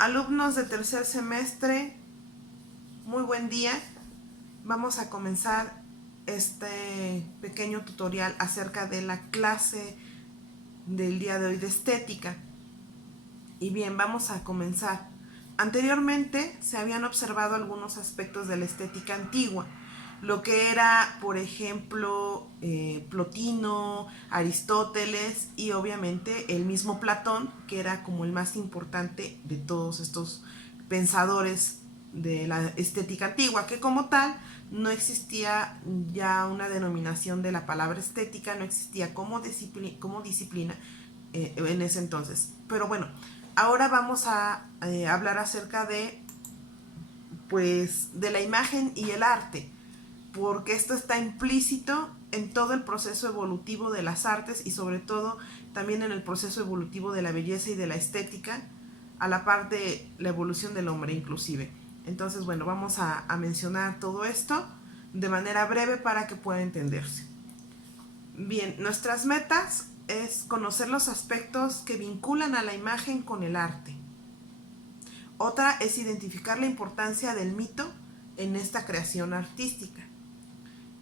Alumnos de tercer semestre, muy buen día. Vamos a comenzar este pequeño tutorial acerca de la clase del día de hoy de estética. Y bien, vamos a comenzar. Anteriormente se habían observado algunos aspectos de la estética antigua, lo que era, por ejemplo, Plotino, Aristóteles y obviamente el mismo Platón, que era como el más importante de todos estos pensadores de la estética antigua, que como tal no existía ya una denominación de la palabra estética, no existía como disciplina en ese entonces. Pero bueno, ahora vamos a hablar acerca de, pues, de la imagen y el arte, porque esto está implícito en todo el proceso evolutivo de las artes y sobre todo también en el proceso evolutivo de la belleza y de la estética, a la par de la evolución del hombre inclusive. Entonces, bueno, vamos a mencionar todo esto de manera breve para que pueda entenderse. Bien, nuestras metas es conocer los aspectos que vinculan a la imagen con el arte. Otra es identificar la importancia del mito en esta creación artística.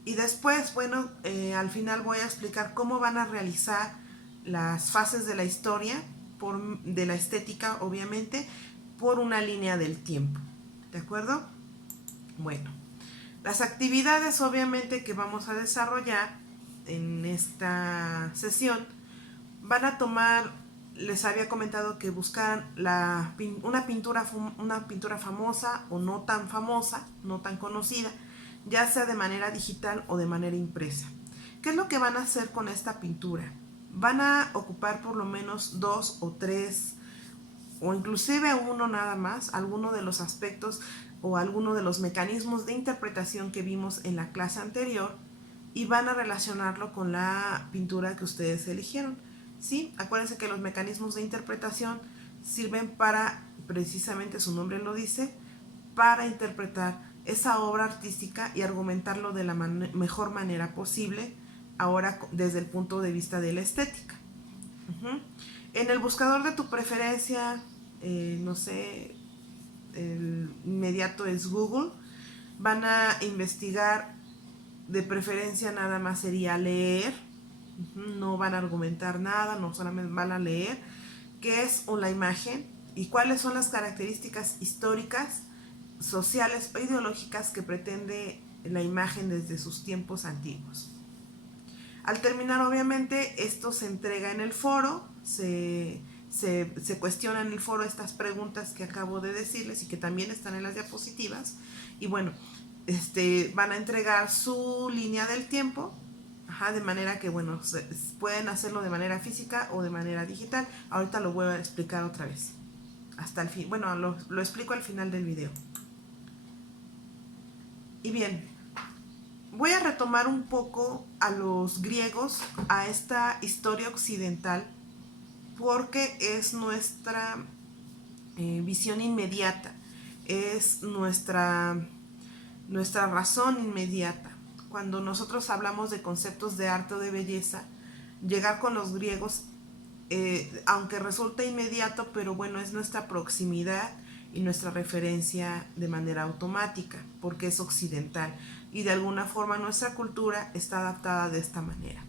Y después, bueno, al final voy a explicar cómo van a realizar las fases de la historia, de la estética, obviamente, por una línea del tiempo. ¿De acuerdo? Bueno, las actividades, obviamente, que vamos a desarrollar en esta sesión van a tomar, les había comentado que buscaran una pintura famosa o no tan famosa, no tan conocida, ya sea de manera digital o de manera impresa. ¿Qué es lo que van a hacer con esta pintura? Van a ocupar por lo menos 2 o 3 o inclusive uno nada más, alguno de los aspectos o alguno de los mecanismos de interpretación que vimos en la clase anterior y van a relacionarlo con la pintura que ustedes eligieron. ¿Sí? Acuérdense que los mecanismos de interpretación sirven para, precisamente su nombre lo dice, para interpretar esa obra artística y argumentarlo de la mejor manera posible, ahora desde el punto de vista de la estética. En el buscador de tu preferencia, no sé, el inmediato es Google, van a investigar, de preferencia nada más sería leer, no van a argumentar nada, no solamente van a leer qué es la imagen y cuáles son las características históricas, sociales o ideológicas que pretende la imagen desde sus tiempos antiguos. Al terminar, obviamente, esto se entrega en el foro, se cuestiona en el foro estas preguntas que acabo de decirles y que también están en las diapositivas. Y bueno, van a entregar su línea del tiempo, de manera que, bueno, pueden hacerlo de manera física o de manera digital. Ahorita lo voy a explicar otra vez. Hasta el fin. Bueno, lo explico al final del video. Y bien, voy a retomar un poco a los griegos, a esta historia occidental, porque es nuestra visión inmediata, es nuestra razón inmediata. Cuando nosotros hablamos de conceptos de arte o de belleza, llegar con los griegos, aunque resulta inmediato, pero bueno, es nuestra proximidad y nuestra referencia de manera automática, porque es occidental y de alguna forma nuestra cultura está adaptada de esta manera.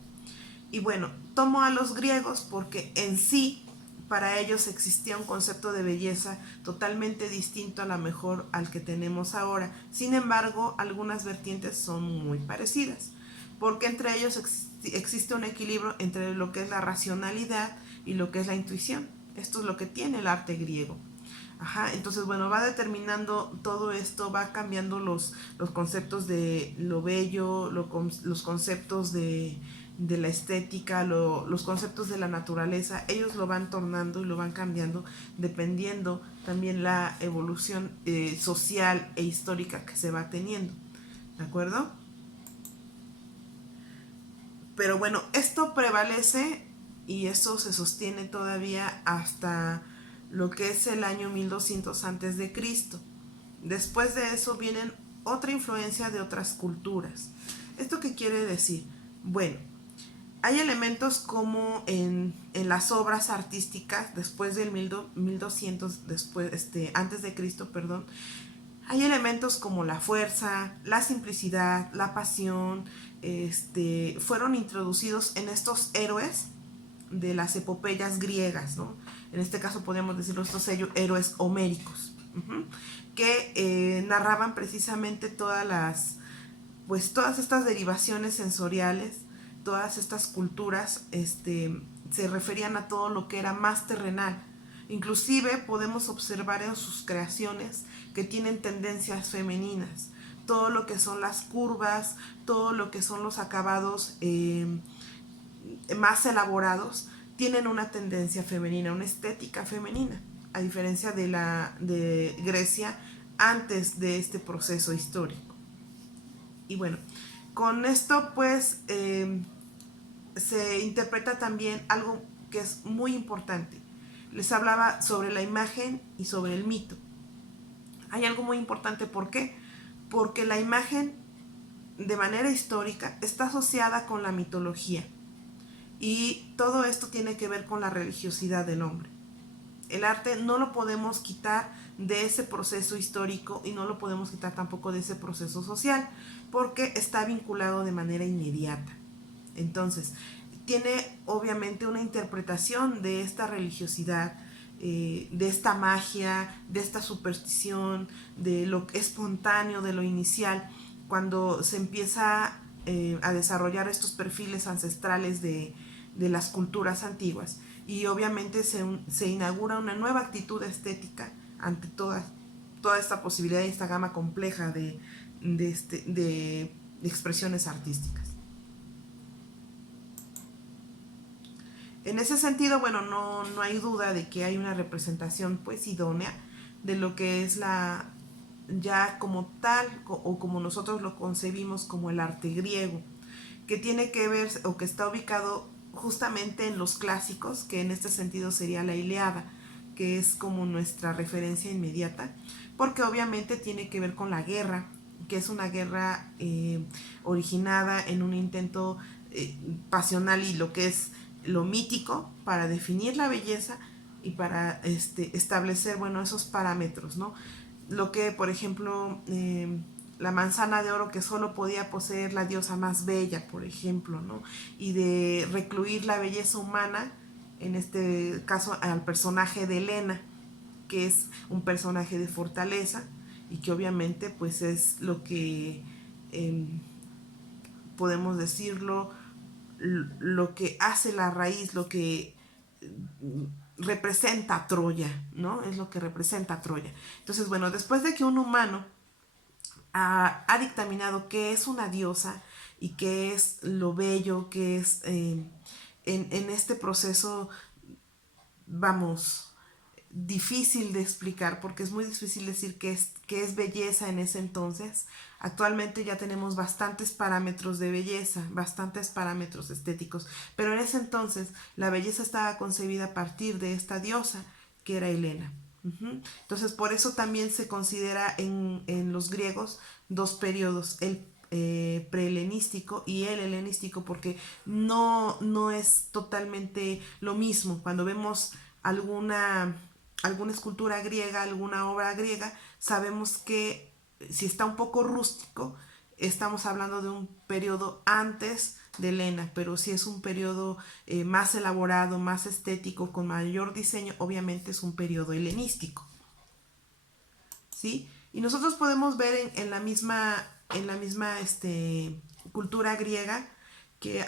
Y bueno, tomo a los griegos porque en sí para ellos existía un concepto de belleza totalmente distinto a lo mejor al que tenemos ahora. Sin embargo, algunas vertientes son muy parecidas, porque entre ellos existe un equilibrio entre lo que es la racionalidad y lo que es la intuición. Esto es lo que tiene el arte griego. Entonces, bueno, va determinando todo esto, va cambiando los conceptos de lo bello, los conceptos de la estética, los conceptos de la naturaleza. Ellos lo van tornando y lo van cambiando dependiendo también la evolución social e histórica que se va teniendo. ¿De acuerdo? Pero bueno, esto prevalece y eso se sostiene todavía hasta lo que es el año 1200 antes de Cristo. Después de eso vienen otra influencia de otras culturas. ¿Esto qué quiere decir? Bueno, Hay elementos como en las obras artísticas después del 1200, después, antes de Cristo, perdón. Hay elementos como la fuerza, la simplicidad, la pasión, fueron introducidos en estos héroes de las epopeyas griegas, ¿no? En este caso podríamos decirlo, estos héroes homéricos, que narraban precisamente todas estas derivaciones sensoriales, todas estas culturas, se referían a todo lo que era más terrenal. Inclusive podemos observar en sus creaciones que tienen tendencias femeninas. Todo lo que son las curvas, todo lo que son los acabados más elaborados, tienen una tendencia femenina, una estética femenina, a diferencia de Grecia antes de este proceso histórico. Y bueno, con esto pues se interpreta también algo que es muy importante. Les hablaba sobre la imagen y sobre el mito. Hay algo muy importante, ¿por qué? Porque la imagen de manera histórica está asociada con la mitología y todo esto tiene que ver con la religiosidad del hombre. El arte no lo podemos quitar de ese proceso histórico y no lo podemos quitar tampoco de ese proceso social, porque está vinculado de manera inmediata. Entonces, tiene obviamente una interpretación de esta religiosidad, de esta magia, de esta superstición, de lo espontáneo, de lo inicial, cuando se empieza a desarrollar estos perfiles ancestrales de las culturas antiguas. Y obviamente se inaugura una nueva actitud estética ante toda esta posibilidad y esta gama compleja de expresiones artísticas. En ese sentido, bueno, no hay duda de que hay una representación pues idónea de lo que es ya como tal o como nosotros lo concebimos como el arte griego, que tiene que ver o que está ubicado justamente en los clásicos, que en este sentido sería la Ilíada, que es como nuestra referencia inmediata, porque obviamente tiene que ver con la guerra, que es una guerra originada en un intento pasional y lo que es lo mítico para definir la belleza y para establecer, bueno, esos parámetros, ¿no? Lo que, por ejemplo, la manzana de oro que solo podía poseer la diosa más bella, por ejemplo, ¿no? Y de recluir la belleza humana, en este caso al personaje de Helena, que es un personaje de fortaleza y que obviamente pues es lo que podemos decirlo, lo que hace la raíz, lo que representa a Troya, ¿no? Es lo que representa a Troya. Entonces, bueno, después de que un humano ha dictaminado qué es una diosa y qué es lo bello, qué es en este proceso, vamos, difícil de explicar, porque es muy difícil decir qué es belleza en ese entonces. Actualmente ya tenemos bastantes parámetros de belleza, bastantes parámetros estéticos, pero en ese entonces la belleza estaba concebida a partir de esta diosa que era Helena. Entonces por eso también se considera en los griegos dos periodos, el prehelenístico y el helenístico, porque no es totalmente lo mismo. Cuando vemos alguna escultura griega, alguna obra griega, sabemos que si está un poco rústico, estamos hablando de un periodo antes de Helena, pero si es un periodo más elaborado, más estético, con mayor diseño, obviamente es un periodo helenístico, ¿sí? Y nosotros podemos ver en la misma cultura griega que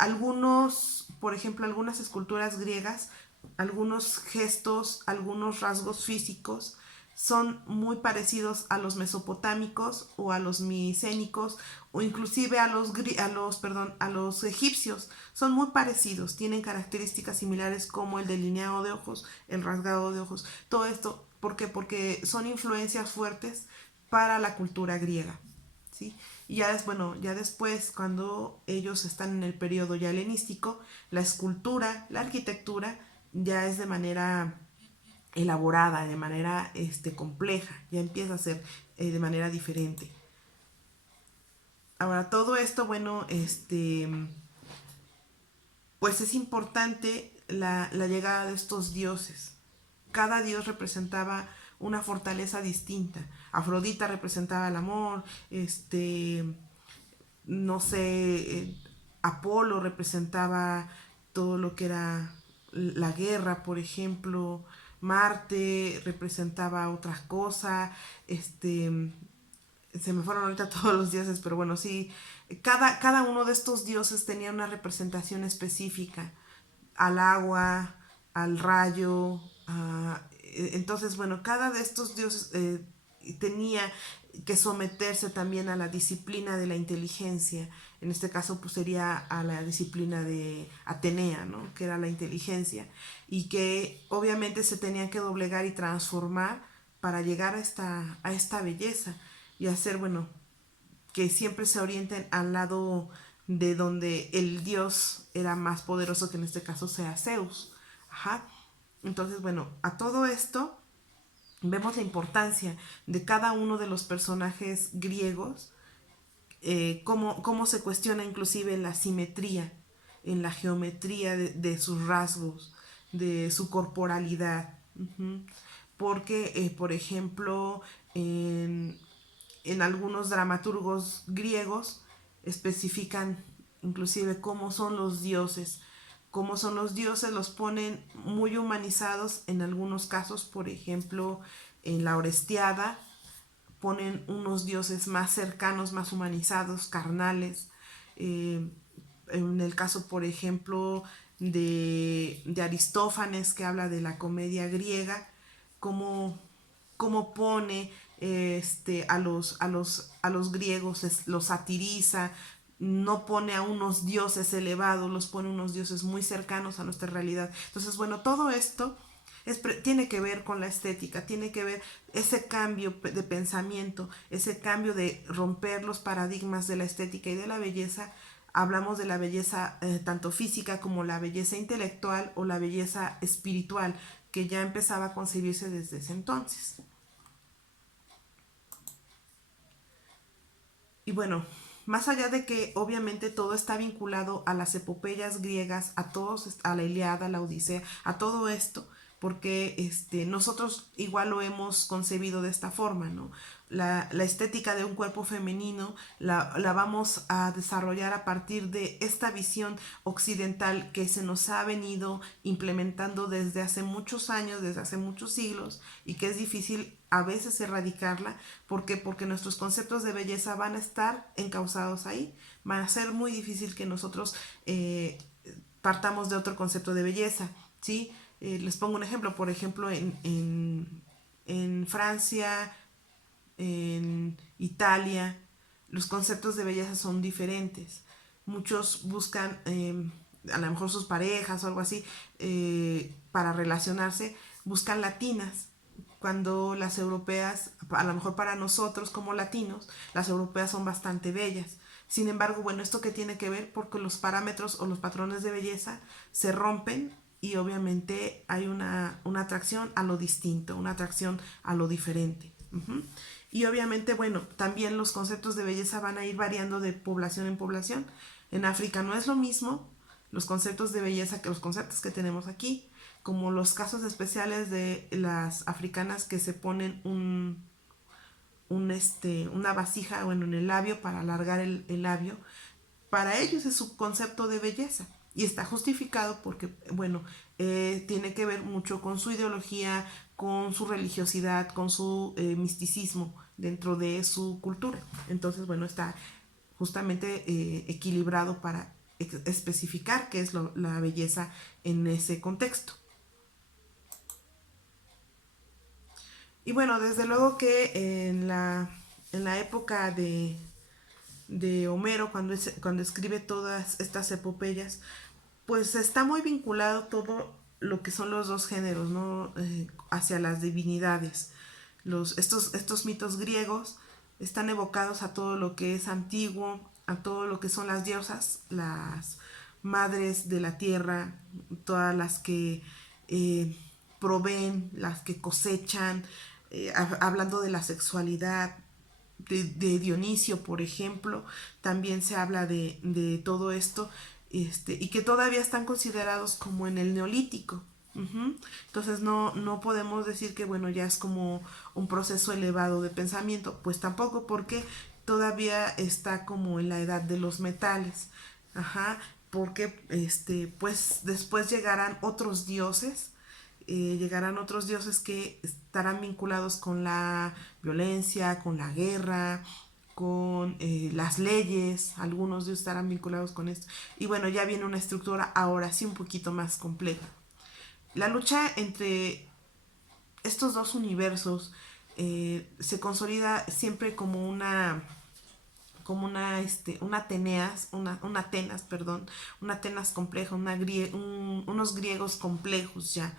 por ejemplo, algunas esculturas griegas, algunos gestos, algunos rasgos físicos son muy parecidos a los mesopotámicos o a los micénicos o inclusive a los egipcios. Son muy parecidos, tienen características similares como el delineado de ojos, el rasgado de ojos. Todo esto, ¿por qué? Porque son influencias fuertes para la cultura griega, ¿sí? Y ya después, cuando ellos están en el periodo ya helenístico, la escultura, la arquitectura ya es de manera elaborada, de manera compleja, ya empieza a ser de manera diferente. Ahora, todo esto, bueno, pues es importante la llegada de estos dioses. Cada dios representaba una fortaleza distinta. Afrodita representaba el amor, no sé, Apolo representaba todo lo que era la guerra, por ejemplo. Marte representaba otra cosa, se me fueron ahorita todos los dioses, pero bueno, sí, cada uno de estos dioses tenía una representación específica, al agua, al rayo, entonces, bueno, cada de estos dioses tenía que someterse también a la disciplina de la inteligencia. En este caso, pues sería a la disciplina de Atenea, ¿no? Que era la inteligencia, y que obviamente se tenían que doblegar y transformar para llegar a esta belleza y hacer, bueno, que siempre se orienten al lado de donde el dios era más poderoso, que en este caso sea Zeus. Ajá. Entonces, bueno, a todo esto vemos la importancia de cada uno de los personajes griegos, cómo se cuestiona inclusive la simetría, en la geometría de sus rasgos, de su corporalidad. Porque, por ejemplo, en algunos dramaturgos griegos especifican inclusive cómo son los dioses. Cómo son los dioses, los ponen muy humanizados en algunos casos, por ejemplo, en la Orestiada ponen unos dioses más cercanos, más humanizados, carnales. En el caso, por ejemplo, de Aristófanes, que habla de la comedia griega, cómo pone a los griegos, los satiriza, no pone a unos dioses elevados, los pone unos dioses muy cercanos a nuestra realidad. Entonces, bueno, todo esto tiene que ver con la estética, tiene que ver ese cambio de pensamiento, ese cambio de romper los paradigmas de la estética y de la belleza. Hablamos de la belleza tanto física como la belleza intelectual o la belleza espiritual, que ya empezaba a concebirse desde ese entonces. Y bueno, más allá de que obviamente todo está vinculado a las epopeyas griegas, a la Ilíada, a la Odisea, a todo esto, porque nosotros igual lo hemos concebido de esta forma, ¿no? La estética de un cuerpo femenino la vamos a desarrollar a partir de esta visión occidental que se nos ha venido implementando desde hace muchos años, desde hace muchos siglos, y que es difícil a veces erradicarla. ¿Por qué? Porque nuestros conceptos de belleza van a estar encausados ahí. Va a ser muy difícil que nosotros partamos de otro concepto de belleza, ¿sí? Les pongo un ejemplo. Por ejemplo, en Francia, en Italia, los conceptos de belleza son diferentes. Muchos buscan a lo mejor sus parejas o algo así para relacionarse, buscan latinas, cuando las europeas, a lo mejor para nosotros como latinos, las europeas son bastante bellas. Sin embargo, bueno, ¿esto qué tiene que ver? Porque los parámetros o los patrones de belleza se rompen y obviamente hay una atracción a lo distinto, una atracción a lo diferente. Y obviamente, bueno, también los conceptos de belleza van a ir variando de población en población. En África no es lo mismo los conceptos de belleza que los conceptos que tenemos aquí, como los casos especiales de las africanas que se ponen una vasija, bueno, en el labio para alargar el labio. Para ellos es su concepto de belleza y está justificado porque, bueno, tiene que ver mucho con su ideología, con su religiosidad, con su misticismo dentro de su cultura. Entonces, bueno, está justamente equilibrado para especificar qué es la belleza en ese contexto. Y bueno, desde luego que en la época de Homero, cuando escribe todas estas epopeyas, pues está muy vinculado todo lo que son los dos géneros, ¿no? Hacia las divinidades. Estos mitos griegos están evocados a todo lo que es antiguo, a todo lo que son las diosas, las madres de la tierra, todas las que proveen, las que cosechan, hablando de la sexualidad, de Dionisio, por ejemplo, también se habla de todo esto. y que todavía están considerados como en el neolítico. Entonces no podemos decir que bueno, ya es como un proceso elevado de pensamiento, pues tampoco, porque todavía está como en la edad de los metales. Ajá, porque pues después llegarán otros dioses que estarán vinculados con la violencia, con la guerra, con las leyes. Algunos dioses estarán vinculados con esto, y bueno, ya viene una estructura ahora sí un poquito más compleja. La lucha entre estos dos universos se consolida siempre como una Atenas, perdón, una Atenas compleja, unos griegos complejos ya.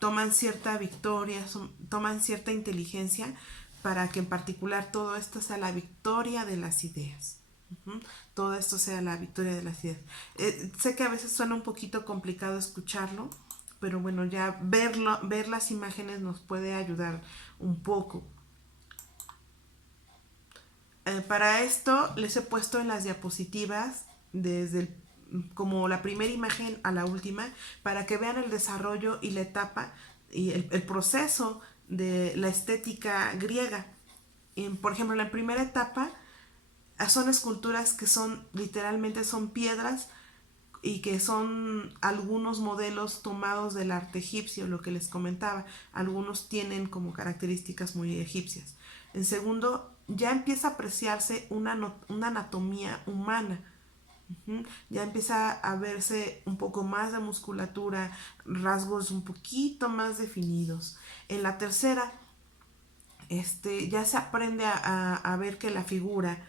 Toman cierta victoria, toman cierta inteligencia para que en particular todo esto sea la victoria de las ideas. Todo esto sea la victoria de las ideas. Sé que a veces suena un poquito complicado escucharlo, pero bueno, ya ver las imágenes nos puede ayudar un poco. Para esto les he puesto en las diapositivas como la primera imagen a la última, para que vean el desarrollo y la etapa y el proceso de la estética griega. Por ejemplo, en la primera etapa son esculturas que literalmente son piedras, y que son algunos modelos tomados del arte egipcio, lo que les comentaba. Algunos tienen como características muy egipcias. En segundo, ya empieza a apreciarse una anatomía humana. Ya empieza a verse un poco más de musculatura, rasgos un poquito más definidos. En la tercera, ya se aprende a ver que la figura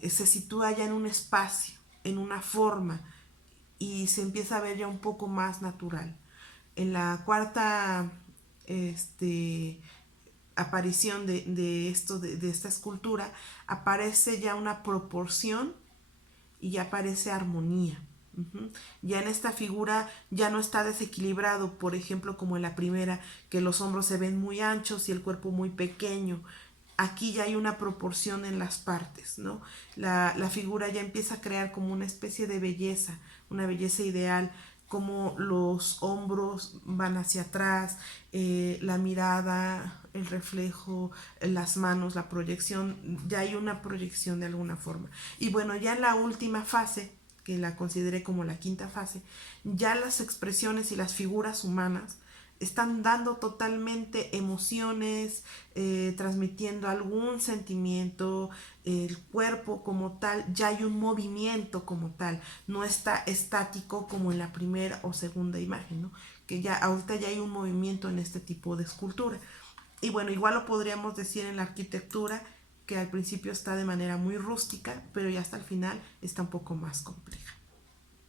se sitúa ya en un espacio, en una forma, y se empieza a ver ya un poco más natural. En la cuarta aparición de esta escultura, aparece ya una proporción y ya aparece armonía. Ya en esta figura ya no está desequilibrado, por ejemplo, como en la primera, que los hombros se ven muy anchos y el cuerpo muy pequeño. Aquí ya hay una proporción en las partes, ¿no? La figura ya empieza a crear como una especie de belleza, una belleza ideal, como los hombros van hacia atrás, la mirada, el reflejo, las manos, la proyección, ya hay una proyección de alguna forma. Y bueno, ya en la última fase, que la consideré como la quinta fase, ya las expresiones y las figuras humanas están dando totalmente emociones, transmitiendo algún sentimiento. El cuerpo como tal, ya hay un movimiento como tal, no está estático como en la primera o segunda imagen, ¿no? Que ya ahorita ya hay un movimiento en este tipo de escultura. Y bueno, igual lo podríamos decir en la arquitectura, que al principio está de manera muy rústica, pero ya hasta el final está un poco más compleja.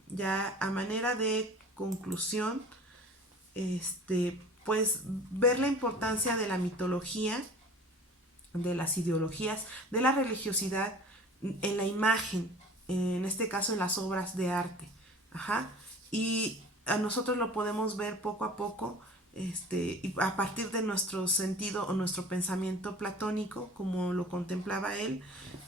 Ya a manera de conclusión, pues ver la importancia de la mitología, de las ideologías, de la religiosidad en la imagen, en este caso en las obras de arte. Ajá. Y a nosotros lo podemos ver poco a poco, a partir de nuestro sentido o nuestro pensamiento platónico, como lo contemplaba él,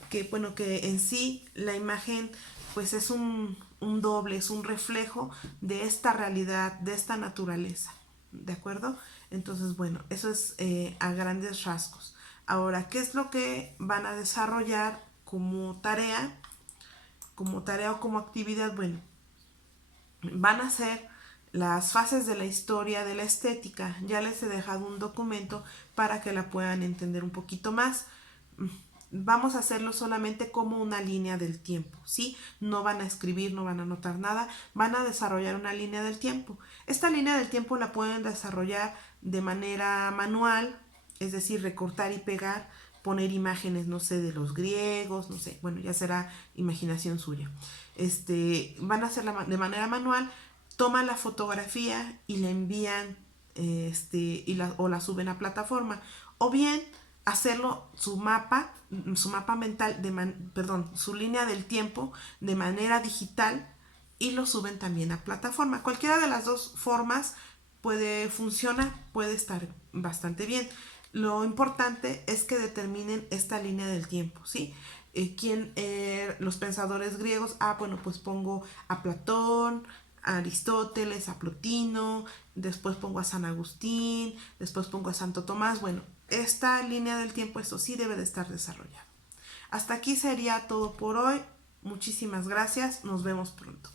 que bueno, que en sí la imagen pues es un doble, es un reflejo de esta realidad, de esta naturaleza, ¿de acuerdo? Entonces, bueno, eso es a grandes rasgos. Ahora, ¿qué es lo que van a desarrollar como tarea? Como tarea o como actividad, bueno, van a ser las fases de la historia de la estética. Ya les he dejado un documento para que la puedan entender un poquito más. Vamos a hacerlo solamente como una línea del tiempo, ¿sí? No van a escribir, no van a anotar nada, van a desarrollar una línea del tiempo. Esta línea del tiempo la pueden desarrollar de manera manual, es decir, recortar y pegar, poner imágenes, no sé, de los griegos, no sé, bueno, ya será imaginación suya. Van a hacerla de manera manual, toman la fotografía y la envían, o la suben a plataforma, o bien hacerlo su mapa mental, su línea del tiempo de manera digital, y lo suben también a plataforma. Cualquiera de las dos formas puede funcionar, puede estar bastante bien. Lo importante es que determinen esta línea del tiempo, ¿sí? los pensadores griegos. Bueno, pues pongo a Platón, a Aristóteles, a Plotino, después pongo a San Agustín, después pongo a Santo Tomás. Bueno, esta línea del tiempo, esto sí debe de estar desarrollado. Hasta aquí sería todo por hoy. Muchísimas gracias. Nos vemos pronto.